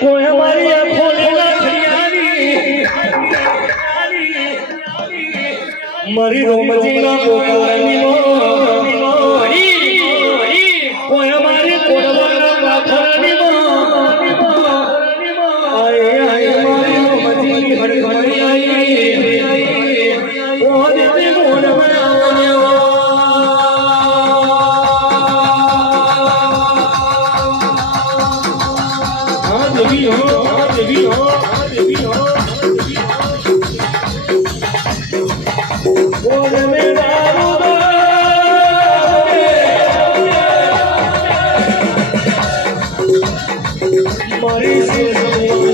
कोई हमारी आंखों मरी रोमजीना कोई हमारी कोडवाना पाथरनी आए आए हमारी रोमजी हड़कड़ी आई ओ देवी मोड़ में हाँ देवी हो हाँ देवी हो हाँ देवी हो Maria